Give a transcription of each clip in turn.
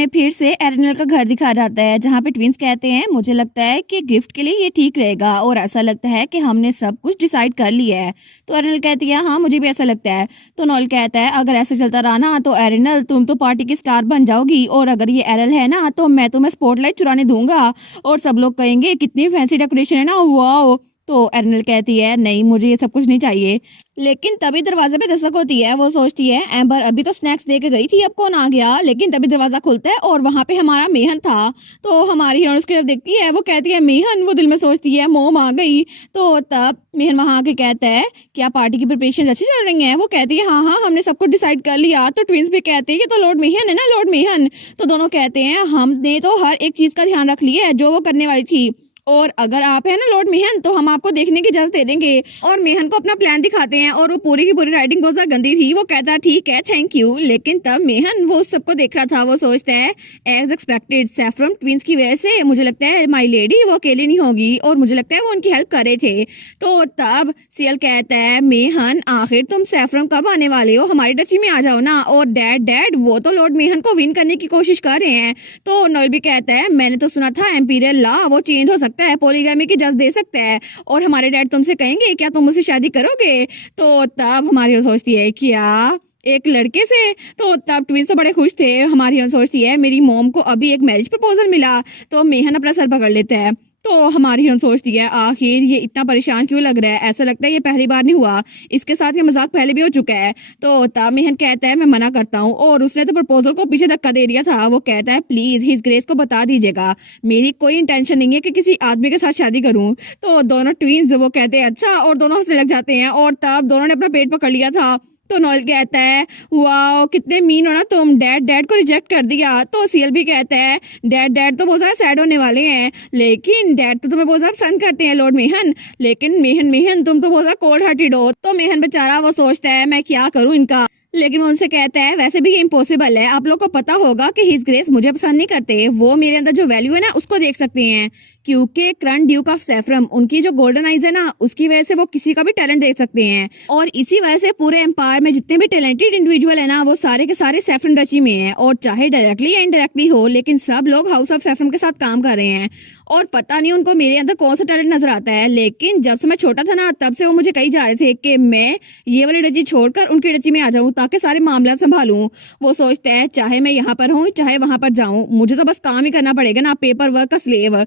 हमें फिर से एरिनल का घर दिखा जाता है जहाँ पे ट्विंस कहते हैं मुझे लगता है कि गिफ्ट के लिए ये ठीक रहेगा और ऐसा लगता है कि हमने सब कुछ डिसाइड कर लिया है। तो एरिनल कहती है हाँ मुझे भी ऐसा लगता है। तो नॉयल कहता है अगर ऐसे चलता रहा ना तो एरिनल तुम तो पार्टी की स्टार बन जाओगी और अगर ये एरल है ना तो मैं तुम्हें स्पॉटलाइट चुराने दूंगा और सब लोग कहेंगे कितनी फैंसी डेकोरेशन है ना वाओ। तो एरिनल कहती है नहीं मुझे ये सब कुछ नहीं चाहिए। लेकिन तभी दरवाजे पे दस्तक होती है। वो सोचती है एम्बर अभी तो स्नैक्स दे के गई थी अब कौन आ गया। लेकिन तभी दरवाजा खुलता है और वहां पे हमारा मेहन था। तो हमारी हीरोइन उसकी तरफ देखती है। वो कहती है मेहन। वो दिल में सोचती है मोम आ गई। तो तब मेहन वहां आके कहता है क्या पार्टी की प्रिपरेशन अच्छी चल रही है। वो कहती है हाँ हाँ हमने सब कुछ डिसाइड कर लिया। तो ट्विंस भी कहते हैं कि तो लॉर्ड मेहन है ना लॉर्ड मेहन। तो दोनों कहते हैं हमने तो हर एक चीज का ध्यान रख लिया है जो वो करने वाली थी और अगर आप है ना लॉर्ड मेहन तो हम आपको देखने की इजाजत दे देंगे। और मेहन को अपना प्लान दिखाते हैं और वो पूरी की पूरी राइटिंग बहुत ज्यादा गंदी थी। वो कहता है ठीक है थैंक यू। लेकिन तब मेहन वो सबको देख रहा था। वो सोचता है एज एक्सपेक्टेड सैफरन ट्विंस की वजह से मुझे लगता है माई लेडी वो अकेली नहीं होगी और मुझे लगता है वो उनकी हेल्प कर रहे थे। तो तब सीएल कहता है मेहन आखिर तुम सैफरन कब आने वाले हो हमारी डची में आ जाओ ना। और डैड डैड वो तो लॉर्ड मेहन को विन करने की कोशिश कर रहे हैं। तो नॉयल भी कहता है मैंने तो सुना था एम्पीरियल लॉ वो चेंज हो सकता है पॉलीगैमी की जज दे सकता है और हमारे डैड तुमसे कहेंगे क्या तुम मुझसे शादी करोगे। तो तब हमारी सोचती है क्या एक लड़के से। तो तब ट्विंस तो बड़े खुश थे। हमारी सोचती है मेरी मॉम को अभी एक मैरिज प्रपोजल मिला। तो मेहन अपना सर पकड़ लेता है। तो हमारी हीरोइन सोचती है आखिर ये इतना परेशान क्यों लग रहा है ऐसा लगता है ये पहली बार नहीं हुआ इसके साथ ये मजाक पहले भी हो चुका है। तो तब मेहन कहता है मैं मना करता हूँ और उसने तो प्रपोजल को पीछे धक्का दे दिया था। वो कहता है प्लीज हिज ग्रेस को बता दीजिएगा मेरी कोई इंटेंशन नहीं है कि किसी आदमी के साथ शादी करूं। तो दोनों ट्विंस वो कहते हैं अच्छा और दोनों हंसने लग जाते हैं और तब दोनों ने अपना पेट पकड़ लिया था। तो नॉयल कहता है वाओ कितने मीन हो ना तुम डैड डैड को रिजेक्ट कर दिया। तो सीएल भी कहता है डैड डैड तो बहुत ज्यादा सैड होने वाले हैं लेकिन डैड तो तुम्हें बहुत ज्यादा पसंद करते हैं लॉर्ड मेहन। लेकिन मेहन मेहन तुम तो बहुत ज्यादा कोल्ड हार्टेड हो। तो मेहन बेचारा वो सोचता है मैं क्या करूं इनका। लेकिन वो उनसे कहता है वैसे भी ये इम्पॉसिबल है आप लोग को पता होगा कि हिज ग्रेस मुझे पसंद नहीं करते वो मेरे अंदर जो वैल्यू है ना उसको देख सकते हैं क्योंकि क्रन ड्यूक ऑफ सैफरम उनकी जो गोल्डन आइज है ना उसकी वजह से वो किसी का भी टैलेंट देख सकते हैं और इसी वजह से पूरे एम्पायर में जितने भी टैलेंटेड इंडिविजुअल है ना वो सारे के सारे सैफरन डची में हैं और चाहे डायरेक्टली या इनडायरेक्टली हो लेकिन सब लोग हाउस ऑफ सैफरन के साथ काम कर रहे हैं और पता नहीं उनको मेरे अंदर कौन सा टैलेंट नजर आता है। लेकिन जब से मैं छोटा था ना तब से वो मुझे कही जा रहे थे कि मैं ये वाली डची छोड़कर उनकी डची में आ जाऊं ताकि सारे मामला संभालूं। वो सोचते हैं चाहे मैं यहाँ पर हूँ चाहे वहां पर जाऊं मुझे तो बस काम ही करना पड़ेगा ना पेपर वर्क का स्लेव।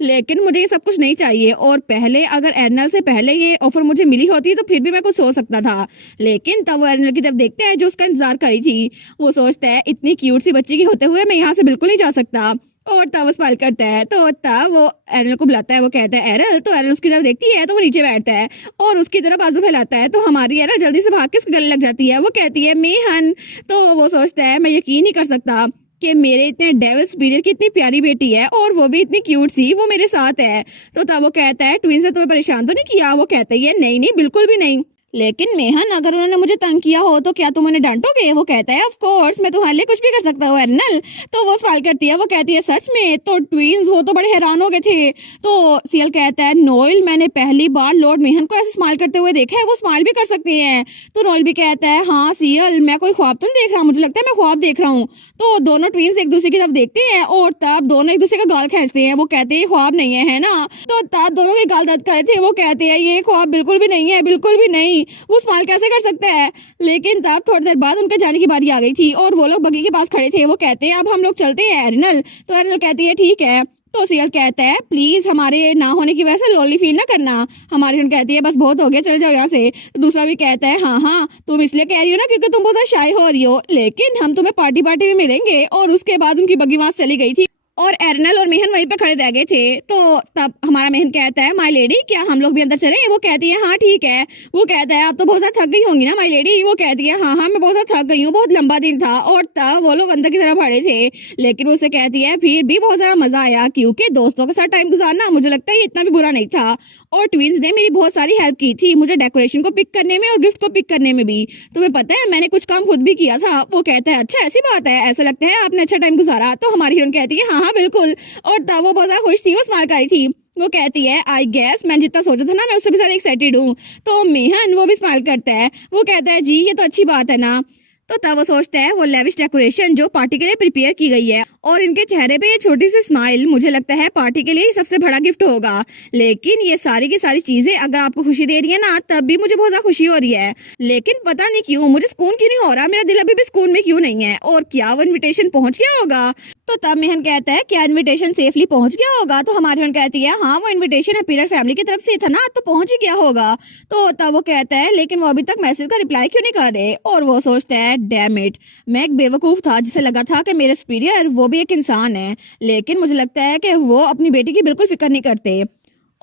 लेकिन मुझे ये सब कुछ नहीं चाहिए और पहले अगर एर्नल से पहले ये ऑफर मुझे मिली होती तो फिर भी मैं कुछ सोच सकता था। लेकिन तब वो एर्नल की तरफ देखते हैं जो उसका इंतजार करी थी। वो सोचता है इतनी क्यूट सी बच्ची के होते हुए मैं यहाँ से बिल्कुल नहीं जा सकता और तब वो स्माइल करता है। तो तब वो एरल को बुलाता है। वो कहता है एरल। तो एरल उसकी तरफ देखती है तो वो नीचे बैठता है और उसकी तरफ बाजू फैलाता है। तो हमारी एरल जल्दी से भाग के उसके गले लग जाती है। वो कहती है मेहन। तो वो सोचता है मैं यकीन नहीं कर सकता कि मेरे इतने डेविल स्पिरिट की इतनी प्यारी बेटी है और वो भी इतनी क्यूट सी वो मेरे साथ है। तो तब वो कहता है ट्विंस ने तुम्हें परेशान तो नहीं किया। वो कहता है नहीं नहीं बिल्कुल भी नहीं। लेकिन मेहन अगर उन्होंने मुझे तंग किया हो तो क्या तुम उन्हें डांटोगे। वो कहता है ऑफ कोर्स मैं तुम्हारे लिए कुछ भी कर सकता हूँ एर्नल। तो वो सवाल करती है। वो कहती है सच में। तो ट्विंस वो तो बड़े हैरान हो गए थे। तो सीएल कहता है नोएल मैंने पहली बार लॉर्ड मेहन को ऐसे स्माइल करते हुए देखा है वो स्माइल भी कर सकते हैं। तो नोएल भी कहता है हाँ सीएल मैं कोई ख्वाब तो नहीं देख रहा मुझे लगता है मैं ख्वाब देख रहा हूँ। तो दोनों ट्विंस एक दूसरे की तरफ देखते हैं और तब दोनों एक दूसरे का गाल खींचते हैं। वो कहते हैं ख्वाब नहीं है ना। तो तब दोनों के गाल दर्द कर रहे थे। वो कहते हैं ये ख्वाब बिल्कुल भी नहीं है बिल्कुल भी नहीं। वो स्माइल कैसे कर सकता है। लेकिन तब थोड़ी देर बाद उनके जाने की बारी आ गई थी और वो लोग बगी के पास खड़े थे। वो कहते हैं अब हम लोग चलते हैं एर्नल। तो एर्नल कहती है ठीक है। तो सीएल कहता है प्लीज हमारे ना होने की वजह से लोनली फील ना करना। हमारी फ्रेंड कहती है बस बहुत हो गया चले जाओ यहाँ से। तो दूसरा भी कहता है हाँ हाँ तुम इसलिए कह रही हो ना क्योंकि तुम बहुत शाय हो रही हो लेकिन हम तुम्हें पार्टी पार्टी में मिलेंगे। और उसके बाद उनकी बगी वहां चली गई थी और एर्नल और मेहन वहीं पे खड़े रह गए थे। तो तब हमारा मेहन कहता है माय लेडी क्या हम लोग भी अंदर चलें। वो कहती है हाँ ठीक है। वो कहता है आप तो बहुत ज्यादा थक गई होंगी ना माय लेडी। वो कहती है हाँ हाँ मैं बहुत ज्यादा थक गई हूँ बहुत लंबा दिन था। और तब वो लोग अंदर की तरफ खड़े थे लेकिन उसे कहती है फिर भी बहुत ज्यादा मजा आया क्योंकि दोस्तों के साथ टाइम गुजारना मुझे लगता है ये इतना भी बुरा नहीं था। और ट्विंस ने मेरी बहुत सारी हेल्प की थी मुझे डेकोरेशन को पिक करने में और गिफ्ट को पिक करने में भी। तुम्हें पता है मैंने कुछ काम खुद भी किया था। वो कहता है अच्छा ऐसी बात है ऐसा लगता है आपने अच्छा टाइम गुजारा। तो हमारी हीरोइन कहती है हाँ हाँ बिल्कुल। और तब वो बहुत ज्यादा खुश थी वो स्माइल कर रही थी। वो कहती है आई गेस मैं जितना सोचा था ना मैं उससे भी ज्यादा एक्साइटेड हूँ। तो मेहन वो भी स्माइल करता है। वो कहता है जी ये तो अच्छी बात है ना। तो तब वो सोचता है वो लेविश डेकोरेशन जो पार्टी के लिए प्रिपेयर की गई है और इनके चेहरे पे ये छोटी सी स्माइल, मुझे लगता है पार्टी के लिए सबसे बड़ा गिफ्ट होगा। लेकिन ये सारी की सारी चीजें अगर आपको खुशी दे रही है ना, तब भी मुझे बहुत ज्यादा खुशी हो रही है, लेकिन पता नहीं क्यों मुझे सुकून क्यों नहीं हो रहा, मेरा दिल अभी भी सुकून में क्यों नहीं है। और क्या वो इन्विटेशन पहुंच गया होगा? तो तब मेहन कहता है क्या इनविटेशन सेफली पहुंच गया होगा? तो हमारी बहन कहती है हाँ वो इनविटेशन अपीयर फैमिली की तरफ से था ना, तो पहुंच ही गया होगा। तो तब वो कहता है लेकिन वो अभी तक मैसेज का रिप्लाई क्यों नहीं कर रहे? और वो सोचता है डैम इट, मैं एक बेवकूफ था जिसे लगा था कि मेरे सुपीरियर वो भी एक इंसान है, लेकिन मुझे लगता है कि वो अपनी बेटी की बिल्कुल फिक्र नहीं करते।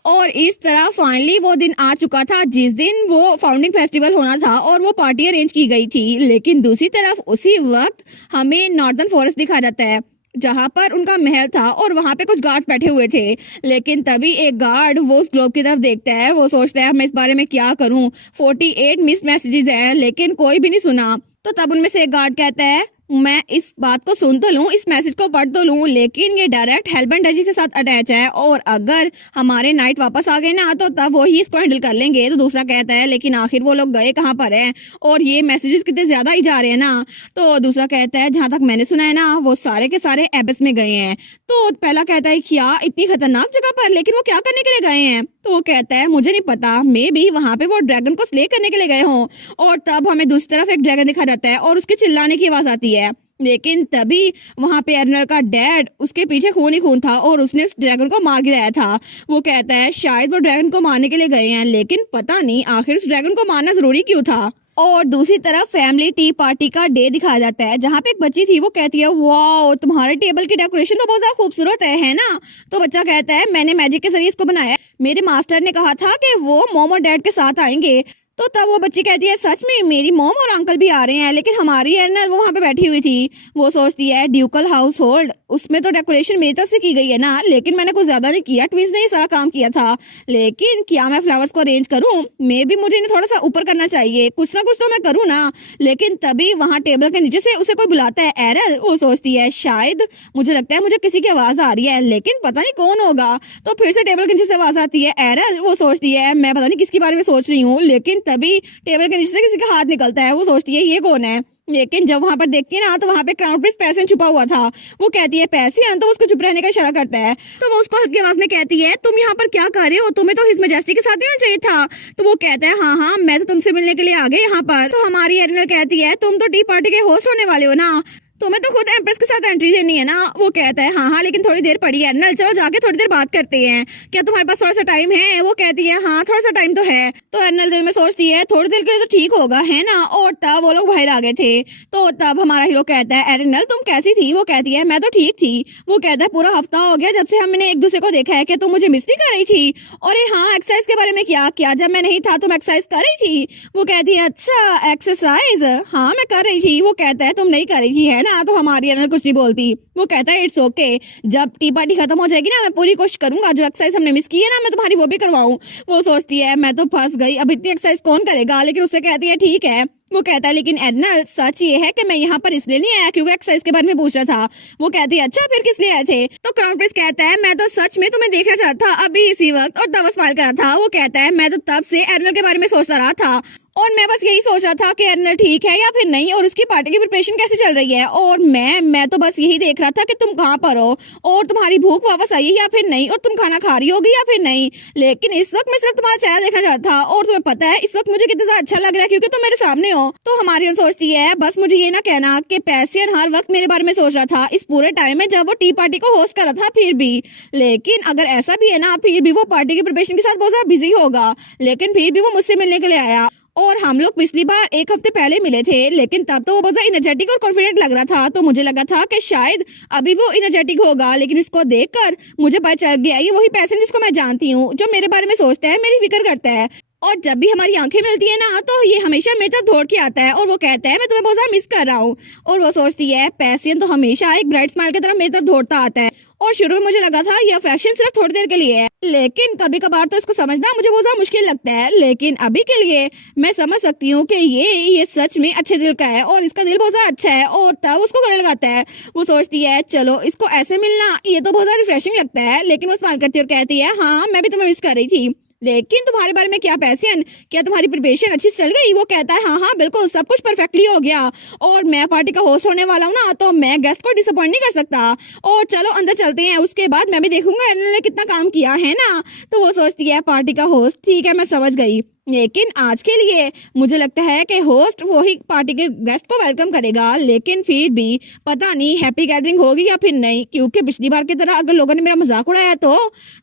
और इस तरह फाइनली वो दिन आ चुका था जिस दिन वो फाउंडिंग फेस्टिवल होना था और वो पार्टी अरेंज की गई थी। लेकिन दूसरी तरफ उसी वक्त हमें नॉर्दर्न फॉरेस्ट दिखा जाता है जहां पर उनका महल था और वहां पे कुछ गार्ड्स बैठे हुए थे। लेकिन तभी एक गार्ड वो उस ग्लोब की तरफ देखता है, वो सोचता है मैं इस बारे में क्या करूं, 48 मिस मैसेजेस हैं लेकिन कोई भी नहीं सुना। तो तब उनमें से एक गार्ड कहता है मैं इस बात को सुन तो लूं, इस मैसेज को पढ़ तो लूं, लेकिन ये डायरेक्ट हेल्बन डजी के साथ अटैच है और अगर हमारे नाइट वापस आ गए ना तो तब वो ही इसको हैंडल कर लेंगे। तो दूसरा कहता है लेकिन आखिर वो लोग गए कहाँ पर हैं और ये मैसेजेस कितने ज्यादा ही जा रहे हैं ना। तो दूसरा कहता है जहां तक मैंने सुना है ना वो सारे के सारे एबिस में गए हैं। तो पहला कहता है क्या इतनी खतरनाक जगह पर, लेकिन वो क्या करने के लिए गए हैं? तो वो कहता है मुझे नहीं पता, मे भी वहां पे वो ड्रैगन को स्ले करने के लिए गए हों। और तब हमें दूसरी तरफ एक ड्रैगन दिखा जाता है और उसके चिल्लाने की आवाज आती है। लेकिन तभी वहां पे एरनल का डैड उसके पीछे खून ही खून था और उसने उस ड्रैगन को मार गिराया था। वो कहता है शायद वो ड्रैगन को मारने के लिए गए हैं, लेकिन पता नहीं आखिर उस ड्रैगन को मारना जरूरी क्यों था। और दूसरी तरफ फैमिली टी पार्टी का डे दिखाया जाता है जहाँ पे एक बच्ची थी, वो कहती है वाओ तुम्हारे टेबल की डेकोरेशन तो बहुत ज्यादा खूबसूरत है ना? तो बच्चा कहता है मैंने मैजिक के जरिए इसको बनाया, मेरे मास्टर ने कहा था कि वो मॉम और डैड के साथ आएंगे। तो तब वो बच्ची कहती है सच में मेरी मॉम और अंकल भी आ रहे हैं, लेकिन हमारी एरनल वो वहाँ पे बैठी हुई थी। वो सोचती है ड्यूकल हाउस होल्ड, उसमें तो डेकोरेशन मेरी तरफ से की गई है ना, लेकिन मैंने कुछ ज्यादा नहीं किया, ट्विंस ने ही सारा काम किया था। लेकिन क्या मैं फ्लावर्स को अरेंज करूं? मे भी मुझे इन्हें थोड़ा सा ऊपर करना चाहिए, कुछ ना कुछ तो मैं करूँ ना। लेकिन तभी वहाँ टेबल के नीचे से उसे कोई बुलाता है एरल। वो सोचती है शायद मुझे लगता है मुझे किसी की आवाज आ रही है, लेकिन पता नहीं कौन होगा। तो फिर से टेबल के नीचे से आवाज आती है एरल। वो सोचती है मैं पता नहीं किसके बारे में सोच रही हूँ, लेकिन तभी टेबल के नीचे से किसी का हाथ निकलता है। वो सोचती है ये कौन है, लेकिन जब वहां पर देखती है ना तो वहां पे क्राउन प्रिंस पैसियन छुपा हुआ था। वो कहती है पैसियन, तो उसको चुप रहने का इशारा करता है। तो वो उसको हल्की आवाज में कहती है तुम यहाँ पर क्या कर रहे हो, तुम्हें तो हिज मैजेस्टी के साथ आना चाहिए था। तो वो कहता है हाँ हाँ मैं तो तुमसे मिलने के लिए आ गई यहाँ पर। तो हमारी एरनल कहती है तुम तो टी पार्टी के होस्ट होने वाले हो ना, तुम्हें तो खुद एम्प्रेस के साथ एंट्री देनी है ना। वो कहता है हाँ हाँ लेकिन थोड़ी देर पड़ी है एरनल, चलो जाके थोड़ी देर बात करते हैं, क्या तुम्हारे पास थोड़ा सा टाइम है? वो कहती है हाँ थोड़ा सा टाइम तो है। तो एरनल दिल में सोचती है थोड़ी देर के लिए तो ठीक होगा है ना। और तब वो लोग बाहर आ गए थे। तो तब हमारा हीरो कहता है एरनल तुम कैसी थी? वो कहती है मैं तो ठीक थी। वो कहता है पूरा हफ्ता हो गया जब से हमने एक दूसरे को देखा है, क्या तुम मुझे मिस नहीं कर रही थी? और हाँ एक्सरसाइज के बारे में क्या क्या जब मैं नहीं था तुम एक्सरसाइज कर रही थी? वो कहती है अच्छा एक्सरसाइज, हाँ मैं कर रही थी। वो कहता है तुम नहीं कर रही थी है ना। तो हमारी एरनल कुछ नहीं बोलती। वो कहता है इट्स ओके, जब टी पार्टी खत्म हो जाएगी ना मैं पूरी कोशिश करूंगा जो एक्सरसाइज हमने मिस की है ना मैं तुम्हारी वो भी करवाऊं। वो सोचती है मैं तो फंस गई, अब इतनी एक्सरसाइज कौन करेगा, लेकिन उससे कहती है ठीक है। वो कहता है लेकिन एरनल सच ये है कि मैं यहाँ पर इसलिए नहीं आया क्योंकि एक्सरसाइज के बारे में पूछ रहा था। वो कहती है अच्छा फिर किस लिए आए थे? तो क्राउन प्रिंस कहता है मैं तो सच में तुम्हें देखना चाहता था अभी इसी वक्त, और तब वो स्माइल कर रहा था। वो कहता है मैं तो तब से एरनल के बारे में सोचता रहा था और मैं बस यही सोच रहा था कि एरनल ठीक है या फिर नहीं और उसकी पार्टी की प्रिपरेशन कैसे चल रही है। और मैं तो बस यही देख रहा था कि तुम कहाँ पर हो और तुम्हारी भूख वापस आई है या फिर नहीं, और तुम खाना खा रही होगी या फिर नहीं। लेकिन इस वक्त मैं सिर्फ तुम्हारा चेहरा देखना चाहता था और तुम्हें पता है इस वक्त मुझे कितना ज्यादा अच्छा लग रहा है क्योंकि तुम मेरे सामने हो। तो हमारी सोचती है बस मुझे ये ना कहना कि पैसियन हर वक्त मेरे बारे में सोच रहा था इस पूरे टाइम में जब वो टी पार्टी को होस्ट कर रहा था फिर भी। लेकिन अगर ऐसा भी है ना फिर भी वो पार्टी की प्रिपरेशन के साथ बहुत ज्यादा बिजी होगा, लेकिन फिर भी वो मुझसे मिलने के लिए आया। और हम लोग पिछली बार एक हफ्ते पहले मिले थे लेकिन तब तो वो बहुत इनर्जेटिक और कॉन्फिडेंट लग रहा था, तो मुझे लगा था कि शायद अभी वो इनर्जेटिक होगा, लेकिन इसको देखकर मुझे पता चल गया ये वही पैसेंजर जिसको मैं जानती हूँ जो मेरे बारे में सोचता है, मेरी फिक्र करता है। और जब भी हमारी आंखें मिलती है ना तो ये हमेशा मेरे तरफ दौड़ के आता है और वो कहता है मैं तुम्हें बहुत ज्यादा मिस कर रहा हूँ। और वो सोचती है पैसियन तो हमेशा एक ब्राइट स्माइल की तरफ मेरी तरफ दौड़ता आता है और शुरू में मुझे लगा था ये अफेक्शन सिर्फ थोड़ी देर के लिए है, लेकिन कभी कभार तो इसको समझना मुझे बहुत ज्यादा मुश्किल लगता है। लेकिन अभी के लिए मैं समझ सकती हूँ कि ये सच में अच्छे दिल का है और इसका दिल बहुत ज्यादा अच्छा है। और तब उसको गले लगाता है। वो सोचती है चलो इसको ऐसे मिलना ये तो बहुत ज्यादा रिफ्रेशिंग लगता है, लेकिन वो स्माइल करती है और कहती है हाँ मैं भी तुम्हें मिस कर रही थी। लेकिन तुम्हारे बारे में क्या पैसन, क्या तुम्हारी प्रिपरेशन अच्छी से चल गई? वो कहता है हाँ हाँ बिल्कुल सब कुछ परफेक्टली हो गया और मैं पार्टी का होस्ट होने वाला हूँ ना, तो मैं गेस्ट को डिसअपॉइंट नहीं कर सकता। और चलो अंदर चलते हैं, उसके बाद मैं भी देखूंगा इन्होंने कितना काम किया है ना। तो वो सोचती है पार्टी का होस्ट, ठीक है मैं समझ गई, लेकिन आज के लिए मुझे लगता है कि होस्ट वो ही पार्टी के गेस्ट को वेलकम करेगा। लेकिन फिर भी पता नहीं हैप्पी गैदरिंग होगी या फिर नहीं, क्योंकि पिछली बार की तरह अगर लोगों ने मेरा मजाक उड़ाया तो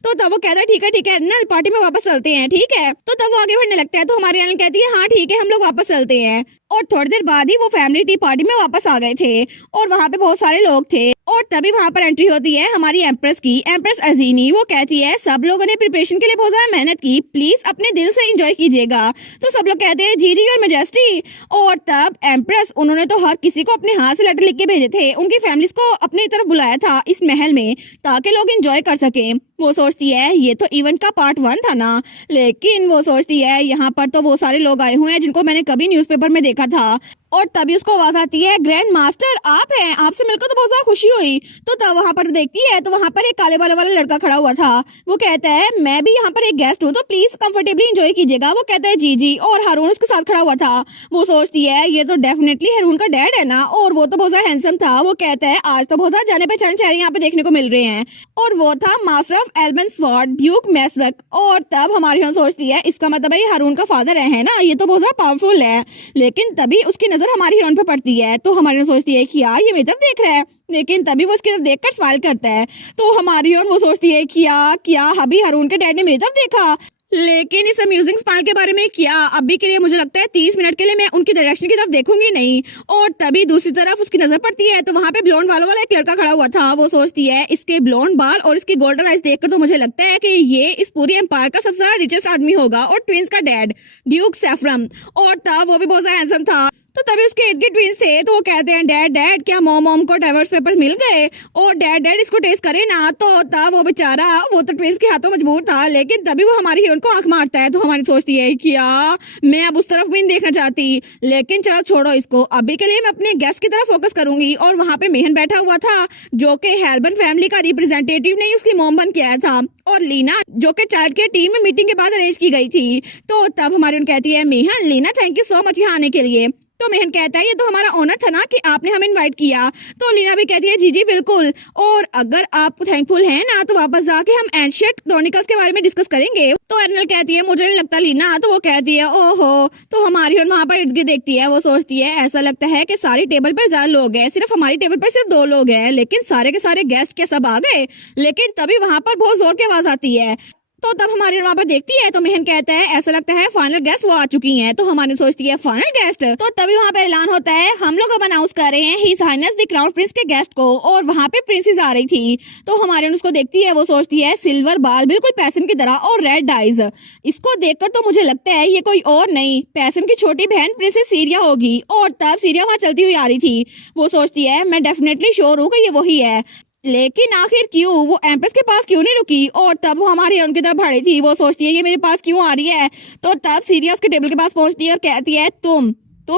तब वो कहता है ठीक है ना पार्टी में वापस चलते हैं, ठीक है। तो तब वो आगे बढ़ने लगता है, तो हमारी अनिल कहती है हाँ ठीक है हम लोग वापस चलते हैं। और थोड़ी देर बाद ही वो फैमिली टी पार्टी में वापस आ गए थे और वहाँ पे बहुत सारे लोग थे। और तभी वहाँ पर एंट्री होती है हमारी एम्प्रेस की, एम्प्रेस अजीनी। वो कहती है सब लोगों ने प्रिपरेशन के लिए बहुत ज्यादा मेहनत की, प्लीज अपने दिल से एंजॉय कीजिएगा। तो सब लोग कहते हैं जी जी और मेजेस्टी। और तब एम्प्रेस, उन्होंने तो हर किसी को अपने हाथ से लेटर लिख के भेजे थे, उनकी फैमिलीज को अपनी तरफ बुलाया था इस महल में ताकि लोग एंजॉय कर सके। वो सोचती है ये तो इवेंट का पार्ट 1 था ना, लेकिन वो सोचती है यहाँ पर तो वो सारे लोग आए हुए हैं जिनको मैंने कभी न्यूज़पेपर में देखा था। और तभी उसको आवाज आती है ग्रैंड मास्टर आप हैं, आपसे मिलकर तो बहुत ज्यादा खुशी हुई। तो तब वहाँ पर देखती है तो वहाँ पर एक काले बालों वाला लड़का खड़ा हुआ था। वो कहता है मैं भी यहाँ पर एक गेस्ट हूँ तो प्लीज कंफर्टेबली एंजॉय कीजिएगा। वो कहता है जी जी। और हारून उसके साथ खड़ा हुआ था। वो सोचती है ये तो डेफिनेटली हारून का डैड है ना, और वो तो बहुत ज्यादा हैंडसम था। वो कहता है आज तो बहुत ज्यादा जाने पहचाने चेहरे यहाँ पे देखने को मिल रहे हैं, और वो था master of Alban sword duke मैसवक। और तब हमारी हम सोचती है इसका मतलब है हारून का फादर है ना, ये तो बहुत ज्यादा पावरफुल है। लेकिन तभी उसकी नजर हमारी हीरोइन पे पड़ती है, तो हमारी सोचती है कि यार ये मेरी तरफ देख रहा है। लेकिन तभी वो उसकी तरफ देखकर स्माइल करता है, तो हमारी हीरोइन वो सोचती है कि क्या अभी हारून के डैड ने मेरी तरफ देखा। लेकिन इस अम्यूजिंग स्माइल के बारे में क्या, अभी के लिए मुझे लगता है 30 मिनट के लिए मैं उनकी डायरेक्शन की तरफ देखूंगी नहीं। और तभी दूसरी तरफ उसकी नजर पड़ती है तो वहां पे ब्लोंड बालों वाला एक लड़का खड़ा हुआ था। वो सोचती है इसके ब्लोंड बाल और इसकी गोल्डन आइज देखकर तो मुझे लगता है कि ये इस पूरी एम्पायर का सबसे ज्यादा रिचेस्ट आदमी होगा, और ट्विंस का डैड ड्यूक सैफरम। और तब वो भी बहुत ज्यादा हैंडसम था। तो तभी उसके इर्द गिर्द ट्विंस थे, तो वो कहते हैं डैड डैड क्या मॉम को डाइवोर्स पेपर मिल गए, और डैड डैड इसको टेस्ट करे ना। तो तब वो बेचारा, वो तो ट्विंस के हाथों मजबूर था, लेकिन तभी वो हमारी हीरोइन को आंख मारता है। तो हमारी सोचती है क्या मैं अब उस तरफ भी नहीं देखना चाहती, लेकिन चलो छोड़ो इसको, अभी के लिए मैं अपने गेस्ट की तरफ फोकस करूंगी। और वहां पे मेहन बैठा हुआ था जो कि हेल्बन फैमिली का रिप्रेजेंटेटिव नहीं उसकी मॉम बन के आया था, और लीना जो कि चाइल्ड केयर टीम में मीटिंग के बाद अरेंज की गई थी। तो तब हमारी कहती है मेहन लीना थैंक यू सो मच यहाँ आने के लिए। तो मेहन कहता है ये तो हमारा ऑनर था ना कि आपने हमें इनवाइट किया। तो लीना भी कहती है जी जी बिल्कुल, और अगर आप थैंकफुल हैं ना तो वापस जाके हम एंशिएंट क्रॉनिकल्स के बारे में डिस्कस करेंगे। तो एर्नल कहती है मुझे नहीं लगता लीना। तो वो कहती है ओहो। तो हमारी और वहां पर इर्द गिर्द देखती है, वो सोचती है ऐसा लगता है कि सारी टेबल पर ज्यादा लोग हैं, सिर्फ हमारी टेबल पर सिर्फ 2 लोग हैं, लेकिन सारे के सारे गेस्ट क्या सब आ गए। लेकिन तभी वहां पर बहुत जोर की आवाज आती है। तो तब हमारी वहां पर देखती है तो मेहन कहता है ऐसा लगता है फाइनल गेस्ट वो आ चुकी हैं। तो हमारी सोचती है फाइनल गेस्ट। तो तभी वहां पर ऐलान होता है हम लोग अब अनाउंस कर रहे हैं his highness the crown prince के गेस्ट को, और वहां पे प्रिंसेस आ रही थी। तो हमारी उसको देखती है, वो सोचती है सिल्वर बाल बिल्कुल पैसन की तरह और रेड आइज। इसको देखकर तो मुझे लगता है ये कोई और नहीं पैसन की छोटी बहन प्रिंसेस सीरिया होगी। और तब सीरिया वहां चलती हुई आ रही थी। वो सोचती है मैं डेफिनेटली श्योर हूँ कि ये वही है, लेकिन आखिर क्यों वो एम्प्रेस के पास क्यों नहीं रुकी। और तब वो हमारी उनकी तरफ भाड़ी थी। वो सोचती है ये मेरे पास क्यों आ रही है। तो तब सीरिया उसके टेबल के पास पहुंचती है और कहती है तुम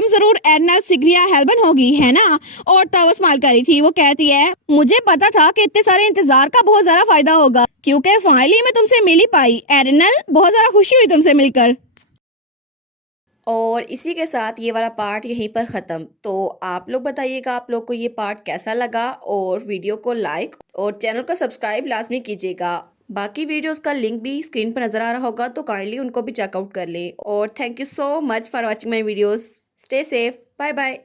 जरूर एर्नल सिग्रिया हेल्बन होगी है ना। और तब वो स्माइल कर रही थी। वो कहती है मुझे पता था कि इतने सारे इंतजार का बहुत ज्यादा फायदा होगा, क्योंकि फाइनली मैं तुमसे मिल ही पाई एर्नल, बहुत ज्यादा खुशी हुई तुमसे मिलकर। और इसी के साथ ये वाला पार्ट यहीं पर ख़त्म। तो आप लोग बताइएगा आप लोग को ये पार्ट कैसा लगा, और वीडियो को लाइक और चैनल को सब्सक्राइब लाजमी कीजिएगा। बाकी वीडियोस का लिंक भी स्क्रीन पर नज़र आ रहा होगा, तो काइंडली उनको भी चेकआउट कर ले। और thank you so much for watching my videos. Stay safe, bye bye.